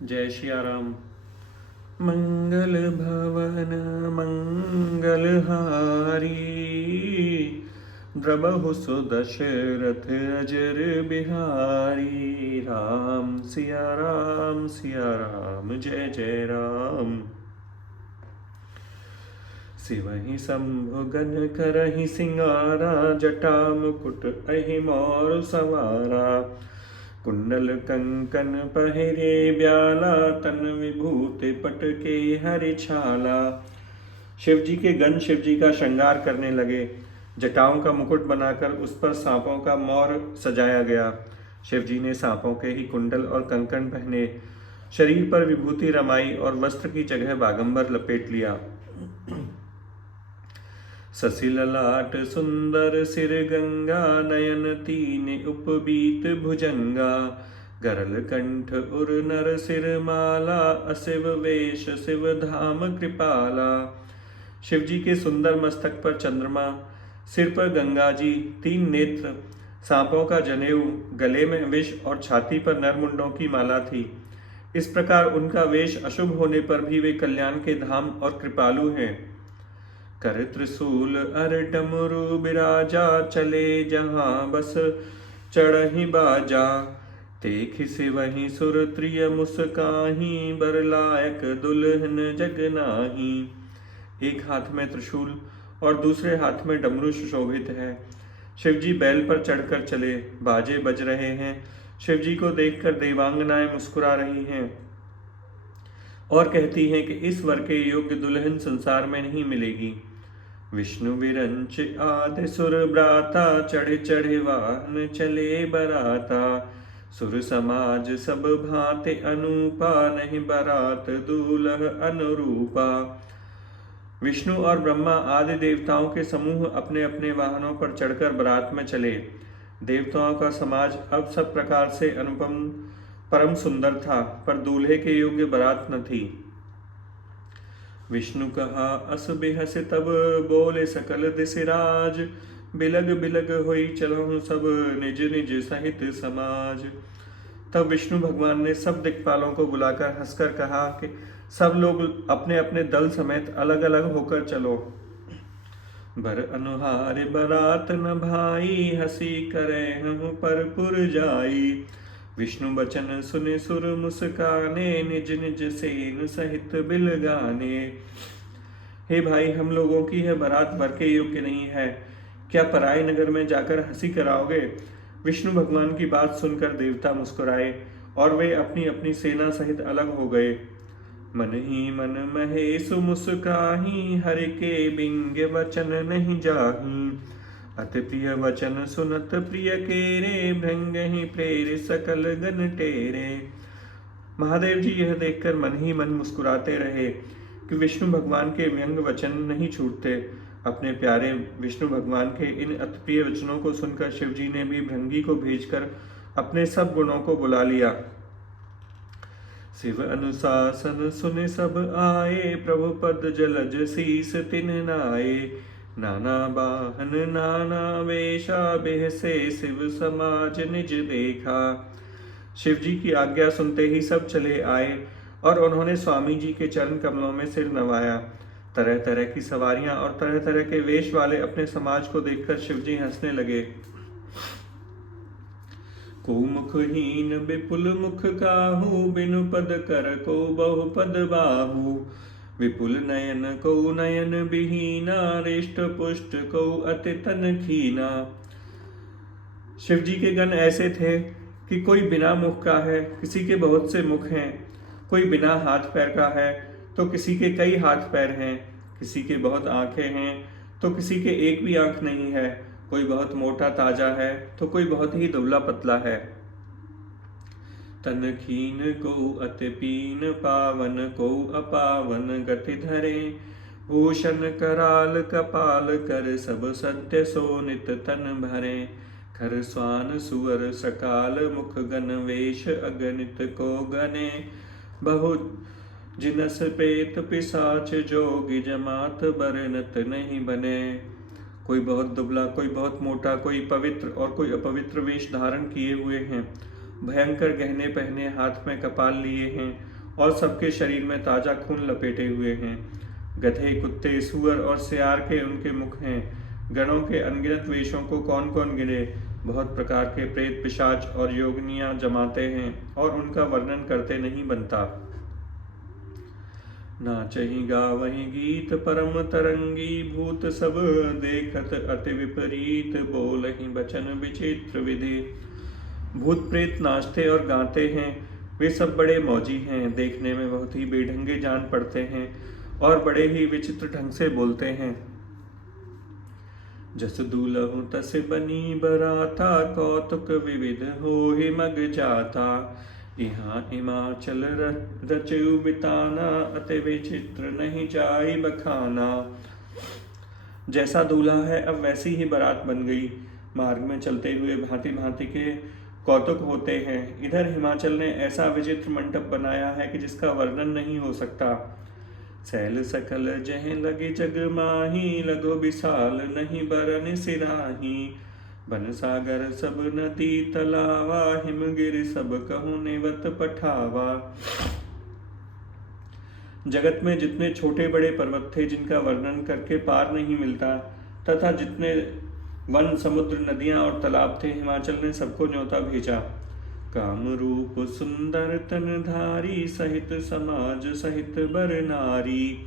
जय सिया राम। मंगल भवन मंगलहारी, द्रबहु सुदशरथ अजर बिहारी। राम सिया राम, जय जय राम। शिवहि शंभु गन करहि सिंगारा, जटा मुकुट अहि मोर सवारा। कुंडल कंकन पहिरे ब्याला, तन विभूति पटके हरि छाला। शिव जी के गण शिव जी का श्रृंगार करने लगे। जटाओं का मुकुट बनाकर उस पर सांपों का मोर सजाया गया। शिव जी ने सांपों के ही कुंडल और कंकन पहने, शरीर पर विभूति रमाई और वस्त्र की जगह बागंबर लपेट लिया। ससिल लाट सुंदर सिर गंगा, नयन तीन उपबीत भुजंगा। गरल कंठ उर नर सिर माला, असिव वेश शिव धाम कृपाला। शिव जी के सुंदर मस्तक पर चंद्रमा, सिर पर गंगा जी, तीन नेत्र, सांपों का जनेऊ, गले में विष और छाती पर नरमुंडों की माला थी। इस प्रकार उनका वेश अशुभ होने पर भी वे कल्याण के धाम और कृपालु हैं। कर त्रिशूल अर डमरू बिराजा, चले जहाँ बस चढ़हि बाजा। देख सिवहि सुर त्रिय मुस्काही, बर लायक दुल्हन जग नाही। एक हाथ में त्रिशूल और दूसरे हाथ में डमरू सुशोभित है। शिवजी बैल पर चढ़कर चले, बाजे बज रहे हैं। शिवजी को देखकर देवांगनाएं मुस्कुरा रही हैं और कहती हैं कि इस वर के योग्य दुल्हन संसार में नहीं मिलेगी। विष्णु विरंच आदि सुर ब्राता, चढ़े चढ़े वाहन चले बराता। सुर समाज सब भांति अनूपा, नहीं बरात दूल्ह अनुरूपा। विष्णु और ब्रह्मा आदि देवताओं के समूह अपने अपने वाहनों पर चढ़कर बारात में चले। देवताओं का समाज अब सब प्रकार से अनुपम परम सुंदर था, पर दूल्हे के योग्य बारात न थी। विष्णु कहा अस बेहस तब, बोले सकल दिसिराज। बिलग बिलग होई चलहु सब, निज निज सहित समाज। तब विष्णु भगवान ने सब दिक्पालों को बुलाकर हंसकर कहा कि सब लोग अपने अपने दल समेत अलग अलग होकर चलो। बर अनुहार बरात न भाई, हंसी करे हम पर पुर जाई। विष्णु बचन सुने सुर मुस्काने, निज निज सेन सहित बिल गाने। हे भाई, हम लोगों की यह बारात वर के योग्य नहीं है, क्या पराये नगर में जाकर हंसी कराओगे। विष्णु भगवान की बात सुनकर देवता मुस्कुराए और वे अपनी अपनी सेना सहित अलग हो गए। मन ही मन महेश मुस्काही, हरि के बिंग वचन नहीं जाही। अति प्रिय वचन सुनत प्रिय केरे, भृंग ही प्रेर सकल गन टेरे। महादेव जी यह देखकर मन ही मन मुस्कुराते रहे कि विष्णु भगवान के व्यंग वचन नहीं छूटते। अपने प्यारे विष्णु भगवान के इन अति प्रिय वचनों को सुनकर शिव जी ने भी भृंगी को भेजकर अपने सब गुणों को बुला लिया। शिव अनुशासन सुने सब आए, प्रभु पद जलज शीस तिन नाये। नाना बाहन नाना वेशा, बेहसे शिव समाज निज देखा। शिव जी की आज्ञा सुनते ही सब चले आए और उन्होंने स्वामी जी के चरण कमलों में सिर नवाया। तरह तरह की सवारियां और तरह तरह के वेश वाले अपने समाज को देखकर शिव जी हंसने लगे। को मुखहीन विपुल मुख काहू, बिनु पद कर को बहु पद बाहू। विपुल नयन को नयन बिहीना, रेष्ट पुष्ट को अति तन खीना। शिव जी के गण ऐसे थे कि कोई बिना मुख का है, किसी के बहुत से मुख हैं। कोई बिना हाथ पैर का है तो किसी के कई हाथ पैर हैं। किसी के बहुत आंखें हैं तो किसी के एक भी आंख नहीं है। कोई बहुत मोटा ताजा है तो कोई बहुत ही दुबला पतला है। तन खीन को अति पीन, पावन को अपावन गति धरे। भूषण कराल कपाल कर, सब सत्य सोनित तन भरे। खर स्वान सुअर सकाल, मुख गण वेश अगणित को गने। बहु जिनस प्रेत पिशाच, जोगी जमात बरनत नहीं बने। कोई बहुत दुबला, कोई बहुत मोटा, कोई पवित्र और कोई अपवित्र वेश धारण किए हुए हैं। भयंकर गहने पहने, हाथ में कपाल लिए हैं और सबके शरीर में ताजा खून लपेटे हुए हैं। गधे, कुत्ते, सूअर और सियार के उनके मुख हैं। गणों के अनगिनत वेशों को कौन कौन गिने। बहुत प्रकार के प्रेत, पिशाच और योगिनियां जमाते हैं और उनका वर्णन करते नहीं बनता। नाचहि गावहि गीत परम तरंगी, भूत सब देखत अति विपरीत, बोलहि बचन विचित्र विधि। भूत प्रेत नाचते और गाते हैं, वे सब बड़े मौजी हैं, देखने में बहुत ही बेढंगे जान पड़ते हैं और बड़े ही विचित्र ढंग से बोलते हैं। जस दूलहु तस बनी बराता, कौतुक विविध होहि मग जाता। यहाँ हिमाचल रचयु बिताना, अति विचित्र नहीं जाई बखाना। जैसा दूल्हा है अब वैसी ही बारात बन गई। मार्ग में चलते हुए भांति भांति के कौतुक होते हैं। इधर हिमाचल ने ऐसा विचित्र मंडप बनाया है कि जिसका वर्णन नहीं हो सकता। सैल सकल जह लगे जग माही, लगो विशाल नहीं बरन सिराही। बन सागर सब नदी तलावा, हिमगिर सब कहूँ नेवत पठावा। जगत में जितने छोटे बड़े पर्वत थे जिनका वर्णन करके पार नहीं मिलता, तथा जितने वन, समुद्र, नदियां और तालाब थे, हिमाचल ने सबको न्योता भेजा। काम रूप सुंदर तनधारी, सहित समाज सहित बर नारी।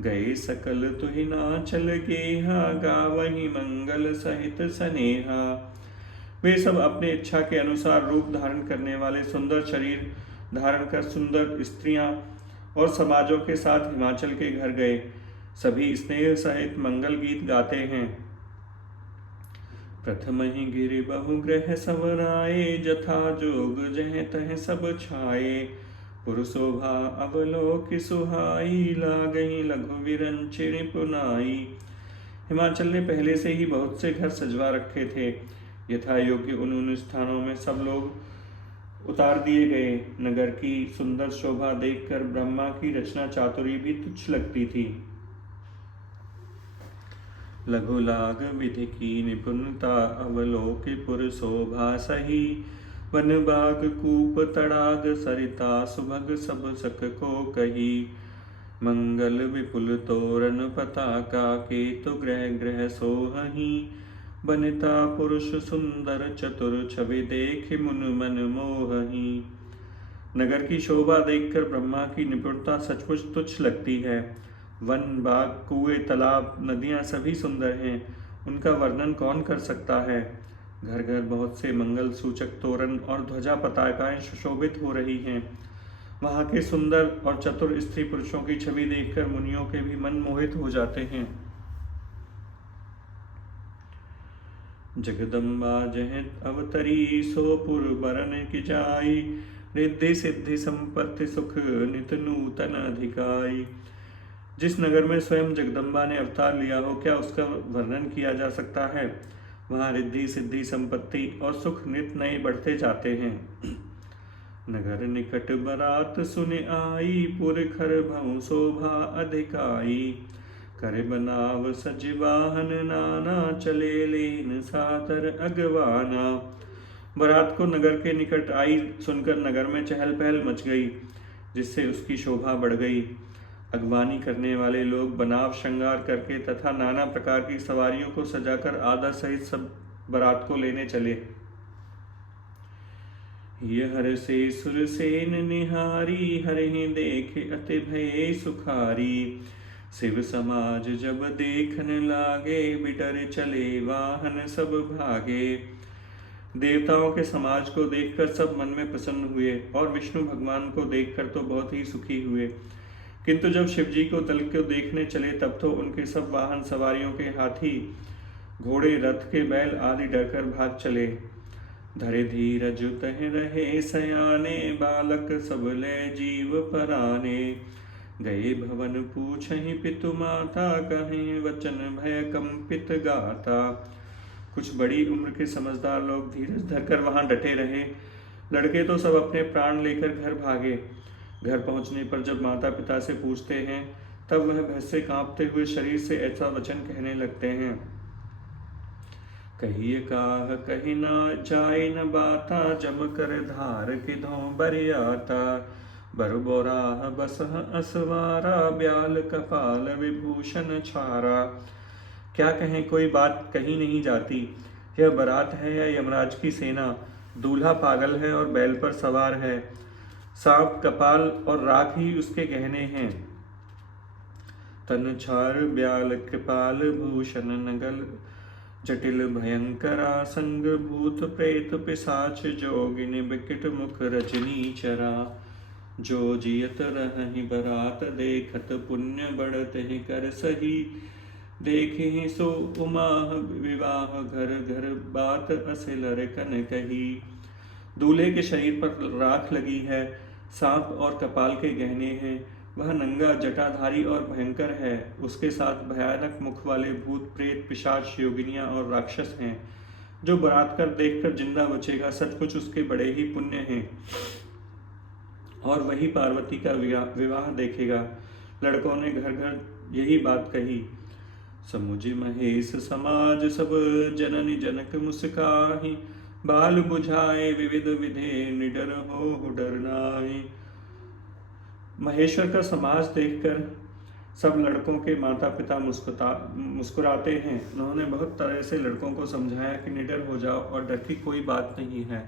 गए सकल तुहि नाचल गेहा, गावहि मंगल सहित स्नेहा। वे सब अपने इच्छा के अनुसार रूप धारण करने वाले सुंदर शरीर धारण कर सुंदर स्त्रियां और समाजों के साथ हिमाचल के घर गए। सभी स्नेह सहित मंगल गीत गाते हैं। प्रथम ही गिरि बहुग्रह सवराए, जथा जोग जह तह सब छाए। पुरुषोभा अवलोक सुहाई, लागहि लघु विरंचिणी पुनाई। हिमाचल ने पहले से ही बहुत से घर सजवा रखे थे। यथा योग्य उन स्थानों में सब लोग उतार दिए गए। नगर की सुंदर शोभा देखकर ब्रह्मा की रचना चातुरी भी तुच्छ लगती थी। लघु लाग विधि की निपुणता, अवलोकि पुर शोभा सही। वन बाग कूप तड़ाग सरिता, सुभग सब सक को कही। मंगल विपुल तोरण पताका, केतु ग्रह ग्रह सोहही। बनिता पुरुष सुंदर चतुर, छवि देख मुन मन मोहही। नगर की शोभा देखकर ब्रह्मा की निपुणता सचमुच तुच्छ लगती है। वन, बाग, कुएं, तालाब, नदियां सभी सुंदर हैं, उनका वर्णन कौन कर सकता है। घर घर बहुत से मंगल सूचक तोरण और ध्वजा पताकाएं सुशोभित हो रही हैं। वहां के सुंदर और चतुर स्त्री पुरुषों की छवि देखकर मुनियों के भी मन मोहित हो जाते हैं। जगदम्बा जह अवतरी, सो पुर बरन की जाई। रिद्धि सिद्धि संपत्ति सुख, नित नूतन अधिकाई। जिस नगर में स्वयं जगदम्बा ने अवतार लिया हो, क्या उसका वर्णन किया जा सकता है। वहाँ रिद्धि सिद्धि संपत्ति और सुख नित नए बढ़ते जाते हैं। नगर निकट बरात सुन आई, पुर खर भऊ शोभा अधिकाई। कर बनाव सज वाहन नाना, चले लेन सादर अगवाना। बारात को नगर के निकट आई सुनकर नगर में चहल पहल मच गई, जिससे उसकी शोभा बढ़ गई। अगवानी करने वाले लोग बनाव श्रृंगार करके तथा नाना प्रकार की सवारियों को सजाकर आदर सहित सब बारात को लेने चले। ये हर से सुरसेन निहारी, हरिहि देख अति भये सुखारी। शिव समाज जब देखन लागे, बिटर चले वाहन सब भागे। देवताओं के समाज को देखकर सब मन में प्रसन्न हुए और विष्णु भगवान को देखकर तो बहुत ही सुखी हुए। किंतु जब शिवजी को दल को देखने चले तब तो उनके सब वाहन सवारियों के हाथी, घोड़े, रथ के बैल आदि डरकर भाग चले। धरे धीरज तह रहे सयाने, बालक सब ले जीव पराने। गए भवन पूछहि पितु माता, कहें वचन भय कंपित गाता। कुछ बड़ी उम्र के समझदार लोग धीरज धरकर वहां डटे रहे। लड़के तो सब अपने प्राण लेकर घर भागे। घर पहुंचने पर जब माता पिता से पूछते हैं तब वह भय से कांपते हुए शरीर से ऐसा वचन कहने लगते हैं। कहिए काह कहि न जाय न बाता, जम कर धार किधों बरियाता। बरबोराह बसह असवारा, ब्याल कपाल विभूषण छारा। क्या कहें, कोई बात कही नहीं जाती। यह बारात है या यमराज की सेना। दूल्हा पागल है और बैल पर सवार है। सांप, कपाल और राख ही उसके गहने हैं। तन छार ब्याल कृपाल भूषण नगल, जटिल भयंकरा संग भूत प्रेत पिशाच जोगिन, बिकट मुख रजनी चरा। जो जियत रहहि बरात देखत, पुण्य बढ़ते कर सही। देखे सो उमाह विवाह, घर घर बात असिल कन कही। दूल्हे के शरीर पर राख लगी है, सांप और कपाल के गहने हैं। वह नंगा, जटाधारी और भयंकर है। उसके साथ भयानक मुख वाले भूत प्रेत पिशाच योगिनियां और राक्षस हैं। जो बारात कर देखकर जिंदा बचेगा, सचमुच उसके बड़े ही पुण्य हैं और वही पार्वती का विवाह देखेगा। लड़कों ने घर घर यही बात कही। समुझ महेश समाज सब, जननी जनक मुस्काहि। बाल बुझाए विविध विधे, निडर हो डर नाहि। महेश्वर का समाज देखकर सब लड़कों के माता पिता मुस्कुराते हैं। उन्होंने बहुत तरह से लड़कों को समझाया कि निडर हो जाओ और डर की कोई बात नहीं है।